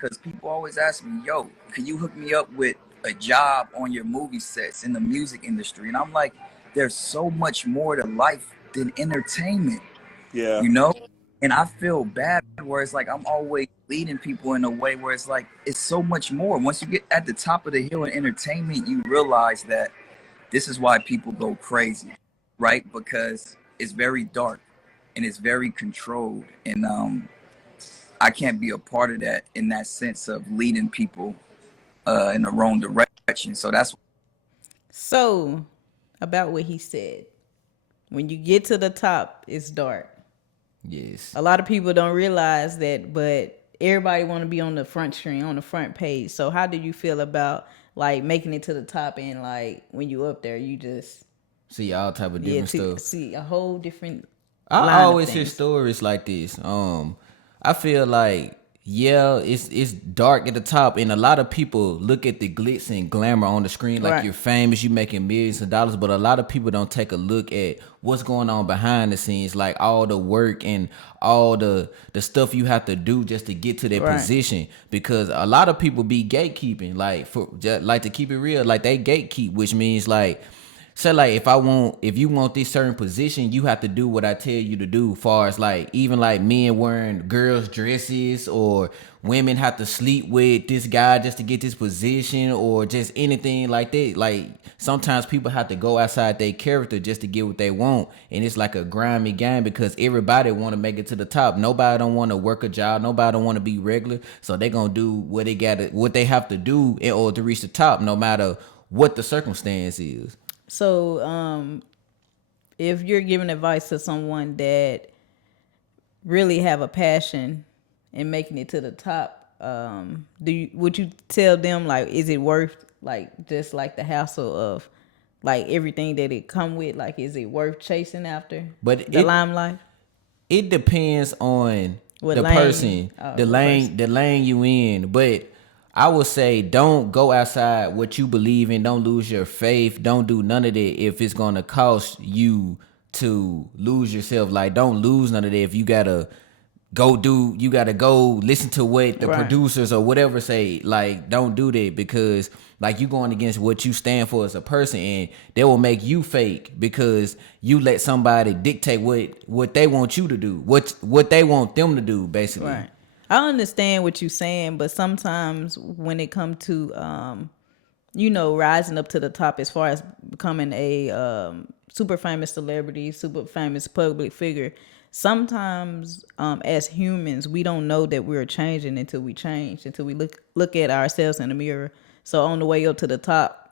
because people always ask me, yo, can you hook me up with a job on your movie sets in the music industry? And I'm like, there's so much more to life than entertainment, Yeah. you know? And I feel bad where it's like I'm always leading people in a way where it's like it's so much more. Once you get at the top of the hill in entertainment, you realize that this is why people go crazy, right? Because it's very dark and it's very controlled. And I can't be a part of that in that sense of leading people in the wrong direction. So that's So, about what he said, when you get to the top, it's dark. Yes. A lot of people don't realize that, but everybody want to be on the front screen, on the front page. So, how do you feel about like making it to the top and like when you up there, you just See all type of yeah different to stuff. see a whole different I line of always hear things. stories like this. I feel like yeah, it's dark at the top, and a lot of people look at the glitz and glamour on the screen like Right. you're famous, you making millions of dollars, but a lot of people don't take a look at what's going on behind the scenes, like all the work and all the stuff you have to do just to get to that Right. position. Because a lot of people be gatekeeping, like for just, like to keep it real, like they gatekeep, which means like so like if you want this certain position, you have to do what I tell you to do. Far as like even like men wearing girls' dresses or women have to sleep with this guy just to get this position or just anything like that. Like sometimes people have to go outside their character just to get what they want, and it's like a grimy game because everybody want to make it to the top. Nobody don't want to work a job. Nobody don't want to be regular. So they gonna do what they have to do in order to reach the top, no matter what the circumstance is. So, if you're giving advice to someone that really have a passion in making it to the top, would you tell them like is it worth like just like the hassle of like everything that it come with? Like is it worth chasing after But the limelight? it depends on What the lane? person, What person? the lane you in. But I would say don't go outside what you believe in. Don't lose your faith. Don't do none of that if it's gonna cost you to lose yourself. Like don't lose none of that if you gotta go listen to what the Right. producers or whatever say. Like don't do that because like you going against what you stand for as a person, and they will make you fake because you let somebody dictate what they want you to do, what they want them to do basically. Right. I understand what you're saying, but sometimes when it comes to rising up to the top as far as becoming a super famous celebrity, super famous public figure, sometimes as humans, we don't know that we're changing until we change, until we look at ourselves in the mirror. So on the way up to the top,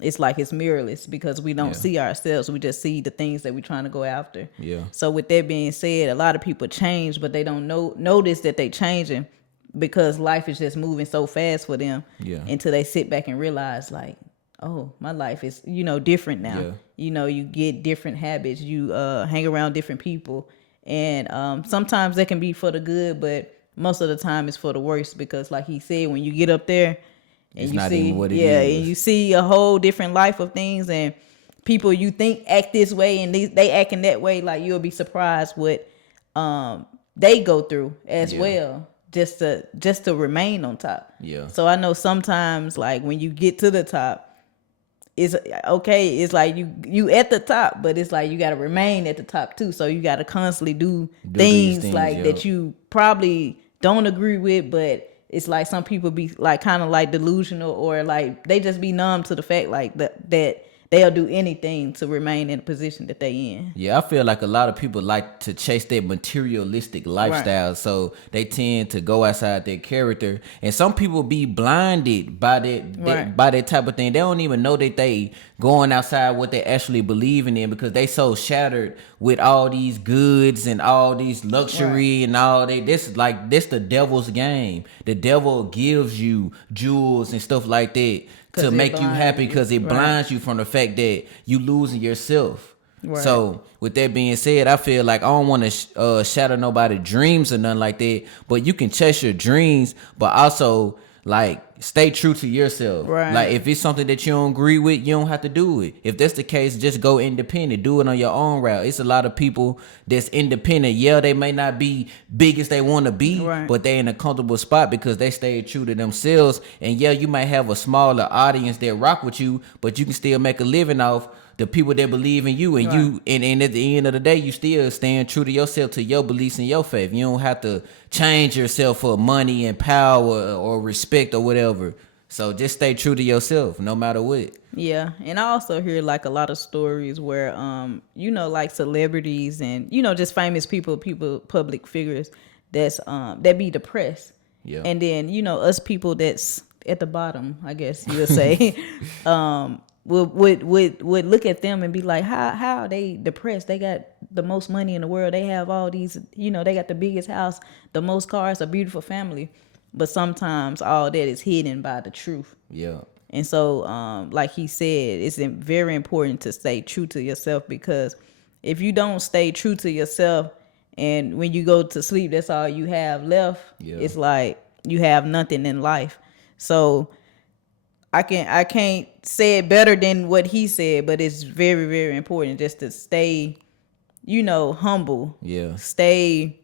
it's like it's mirrorless because we don't Yeah. see ourselves. We just see the things that we're trying to go after. Yeah. So with that being said, a lot of people change, but they don't notice that they changing because life is just moving so fast for them Yeah. until they sit back and realize like, oh, my life is, different now. Yeah. You get different habits. You hang around different people. And sometimes that can be for the good, but most of the time it's for the worse because like he said, when you get up there and It's you not see, even what it yeah, and is. you see a whole different life of things and people you think act this way and they acting that way, like you'll be surprised what they go through as Yeah. well just to remain on top. Yeah. So I know sometimes like when you get to the top, it's okay. It's like you at the top, but it's like you got to remain at the top too. So you got to constantly do Do these things things, like yeah. that you probably don't agree with, but it's like some people be like kind of like delusional or like they just be numb to the fact like that they'll do anything to remain in the position that they in. Yeah, I feel like a lot of people like to chase that materialistic Right. lifestyle, so they tend to go outside their character. And some people be blinded by Right. by that type of thing. They don't even know that they going outside what they actually believing in because they so shattered with all these goods and all these luxury and all that. This the devil's game. The devil gives you jewels and stuff like that to 'Cause it make you blinds happy you. because it Right. blinds you from the fact that you losing yourself. Right. So with that being said, I feel like I don't want to shatter nobody's dreams or nothing like that. But you can chase your dreams, but also like stay true to yourself. Right. Like if it's something that you don't agree with, you don't have to do it. If that's the case, just go independent. Do it on your own route. It's a lot of people that's independent. Yeah, they may not be big as they want to be, Right. but they in a comfortable spot because they stay true to themselves. And yeah, you might have a smaller audience that rock with you, but you can still make a living off the people that believe in you, and Right. you and at the end of the day, you still stand true to yourself, to your beliefs and your faith. You don't have to change yourself for money and power or respect or whatever. So just stay true to yourself, no matter what. Yeah, and I also hear like a lot of stories where you know, like celebrities and you know just famous people, public figures that be depressed. Yeah. And then, you know, us people that's at the bottom, I guess you would say, would look at them and be like, how are they depressed? They got the most money in the world. They have all these, you know, they got the biggest house, the most cars, a beautiful family. But sometimes all that is hidden by the truth. Yeah. And so, like he said, it's very important to stay true to yourself, because if you don't stay true to yourself and when you go to sleep, that's all you have left, Yeah. it's like you have nothing in life. So I can't say it better than what he said, but it's very, very important just to stay, you know, humble. Yeah. Stay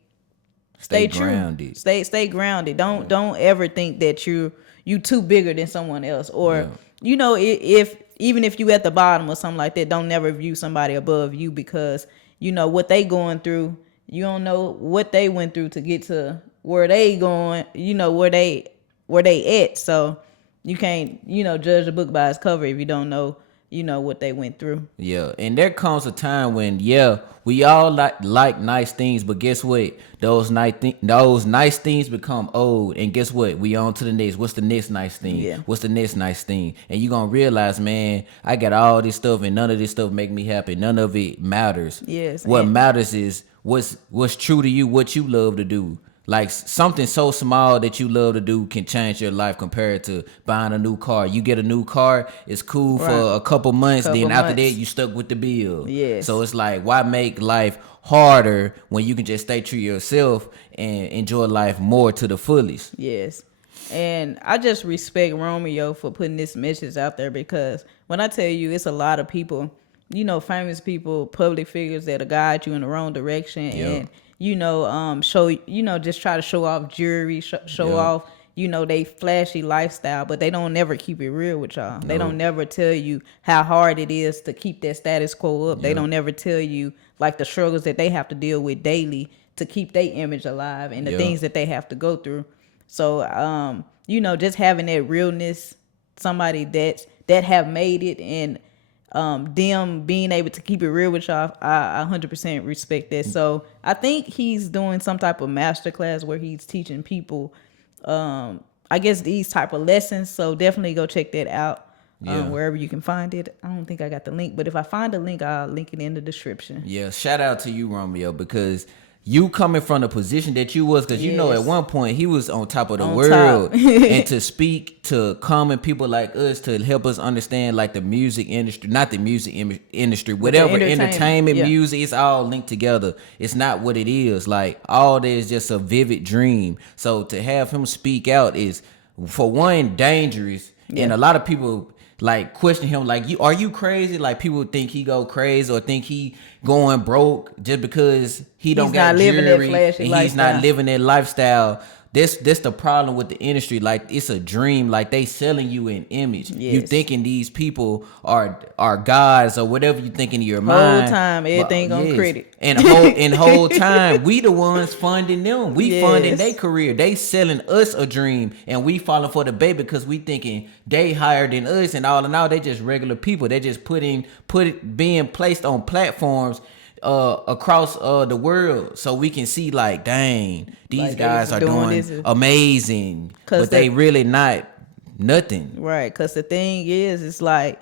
true. grounded. Stay grounded. Don't ever think that you too bigger than someone else, or you know, if even if you at the bottom or something like that, don't never view somebody above you, because you know what they going through. You don't know what they went through to get to where they going. You know where they at. So you can't, you know, judge a book by its cover if you don't know, you know, what they went through. Yeah, and there comes a time when we all like nice things, but guess what? Those nice things become old, and guess what? We on to the next. What's the next nice thing? Yeah. What's the next nice thing? And you gonna realize, man, I got all this stuff, and none of this stuff make me happy. None of it matters. Yes. What matters is what's true to you, what you love to do. Like something so small that you love to do can change your life compared to buying a new car. You get a new car, it's cool for a couple months. Then after that, you stuck with the bill. Yes. So it's like, why make life harder when you can just stay true to yourself and enjoy life more to the fullest? Yes. And I just respect Romeo for putting this message out there, because when I tell you, it's a lot of people, you know, famous people, public figures that'll guide you in the wrong direction. Yep. And you know, show, you know, just try to show off jewelry, show off, you know, they flashy lifestyle, but they don't never keep it real with y'all. They don't never tell you how hard it is to keep that status quo up. They don't never tell you like the struggles that they have to deal with daily to keep their image alive and the things that they have to go through. So, you know, just having that realness, somebody that have made it, and them being able to keep it real with y'all, I 100% respect that. So I think he's doing some type of masterclass where he's teaching people, I guess, these type of lessons. So definitely go check that out wherever you can find it. I don't think I got the link, but if I find a link, I'll link it in the description. Yeah, shout out to you, Romeo, because you coming from the position that you was, because you know at one point he was on top of the world. And to speak to common people like us, to help us understand like the music industry, not the music industry, whatever, entertainment, music, it's all linked together. It's not what it is. Like all that is just a vivid dream. So to have him speak out is, for one, dangerous. And a lot of people like question him, like, are you crazy? Like people think he go crazy or think he going broke just because he's don't got jewelry and he's not living that lifestyle. This the problem with the industry. Like it's a dream. Like they selling you an image. You thinking these people are gods or whatever you think in your mind. Whole time everything on credit. And whole time we the ones funding them. We funding their career. They selling us a dream, and we falling for the bait because we thinking they higher than us. And all in all, they just regular people. They just being placed on platforms across the world, so we can see like, dang, these like guys are doing amazing, but they really not nothing. Right, because the thing is, it's like,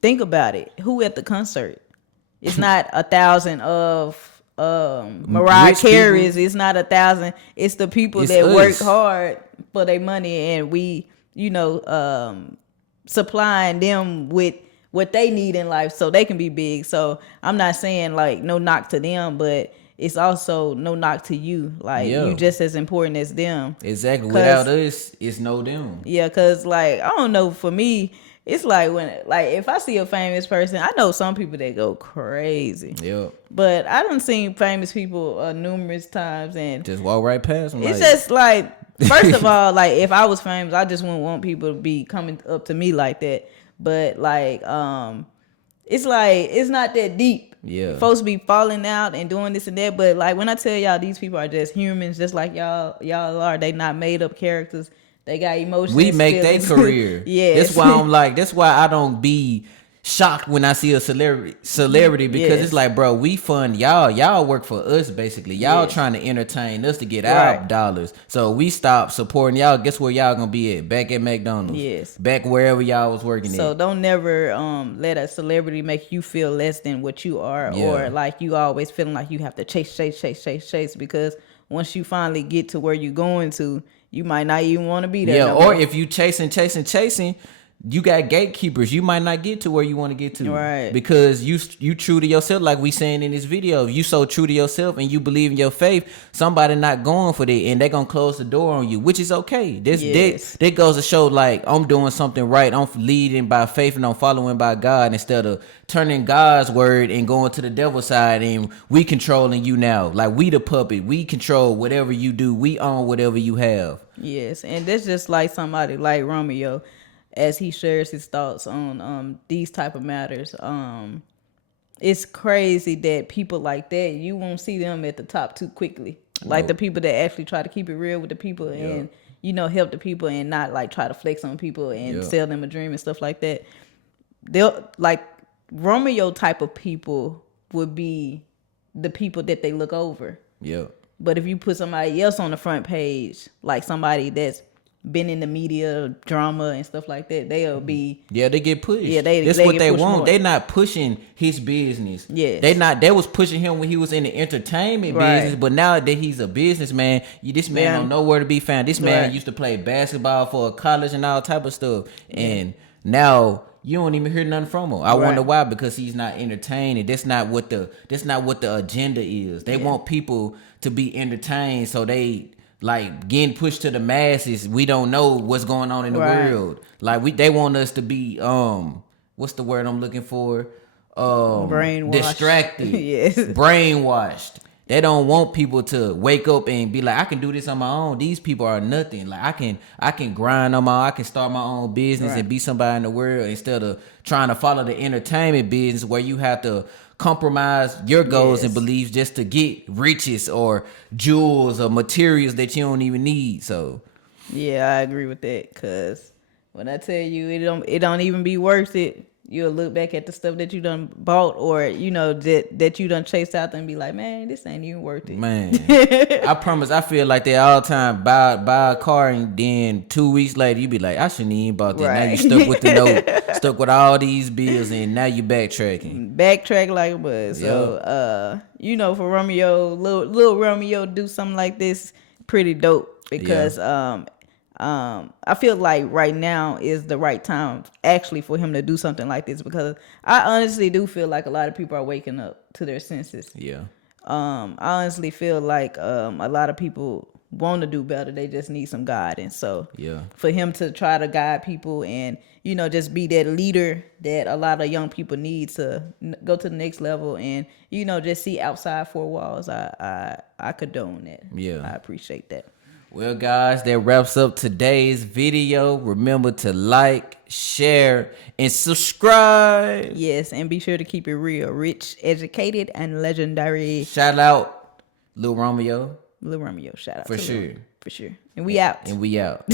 think about it. Who at the concert? It's not 1,000 of Mariah Carey's. It's not 1,000. It's the people that work hard for their money, and we, you know, supplying them with what they need in life so they can be big. So I'm not saying like no knock to them, but it's also no knock to you. Like you Yeah, just as important as them. exactly. Without Cause us, it's no them. yeah, cause like I don't know, for me, it's like when like if I see a famous person, I know some people that go crazy. Yeah, But I done seen famous people numerous times, and just walk right past them. it's Like, just like, first of all, like if I was famous, I just wouldn't want people to be coming up to me like that. But like, it's like it's not that deep. yeah, Folks be falling out and doing this and that, but like when I tell y'all, these people are just humans, just like y'all are. They not made up characters. They got we emotions, make their feelings. career. Yes. That's why I'm like, that's why I don't be shocked when I see a celebrity because it's Yes. like, bro, we fund y'all work for us basically. Y'all Yes. trying to entertain us to get our Right. dollars. So we stop supporting y'all. Guess where y'all gonna be at? Back at McDonald's. Yes. Back wherever y'all was working So at. don't never let a celebrity make you feel less than what you are, Yeah. or like you always feeling like you have to chase, because once you finally get to where you're going to, you might not even want to be there. Yeah, No or more. if you chasing, you got gatekeepers. You might not get to where you want to get to, Right. because you true to yourself, like we saying in this video. You so true to yourself and you believe in your faith. Somebody not going for that, and they gonna close the door on you, which is okay. Yes. That goes to show like I'm doing something right. I'm leading by faith and I'm following by God instead of turning God's word and going to the devil's side and we controlling you now. Like we the puppet. We control whatever you do. We own whatever you have. Yes, and that's just like somebody like Romeo, as he shares his thoughts on these type of matters. It's crazy that people like that, you won't see them at the top too quickly. Like the Nope. people that actually try to keep it real with the people and help the people and not like try to flex on people and Yeah. sell them a dream and stuff like that. They'll like Romeo type of people would be the people that they look over. Yeah. But if you put somebody else on the front page, like somebody that's been in the media, drama and stuff like that, they'll be Yeah, they get pushed. Yeah, they That's they what get they pushed want. more. They not pushing his business. Yes. They was pushing him when he was in the entertainment Right. business, but now that he's a businessman, this man Yeah. don't know where to be found. This man Right. used to play basketball for a college and all type of stuff. And now you don't even hear nothing from him. I wonder Right. why, because he's not entertaining. That's not what the agenda is. They want people to be entertained, so they like getting pushed to the masses. We don't know what's going on in the Right. world. Like they want us to be what's the word I'm looking for? Brainwashed. Distracted. Yes. Brainwashed. They don't want people to wake up and be like, I can do this on my own. These people are nothing. Like I can grind on I can start my own business Right. and be somebody in the world instead of trying to follow the entertainment business where you have to compromise your goals and Yes. beliefs just to get riches or jewels or materials that you don't even need. So Yeah, I agree with that. Cause when I tell you it don't even be worth it. You'll look back at the stuff that you done bought, or that you done chased out and be like, man, this ain't even worth it. man, I promise I feel like that all the time. Buy a car and then 2 weeks later you be like, I shouldn't even bought this. Now you Right. stuck with the note, stuck with all these bills, and now you backtracking. Backtrack like a buzz. So for Romeo, little Romeo do something like this, pretty dope, because I feel like right now is the right time actually for him to do something like this, because I honestly do feel like a lot of people are waking up to their senses. Yeah. I honestly feel like a lot of people want to do better. They just need some guidance. So Yeah. for him to try to guide people and just be that leader that a lot of young people need to go to the next level and just see outside four walls, I condone that. Yeah. I appreciate that. Well, guys, that wraps up today's video. Remember to like, share, and subscribe. Yes, and be sure to keep it real, rich, educated, and legendary. Shout out Lil Romeo. Lil Romeo, shout out For to sure. Lil. For sure. And we out. And we out.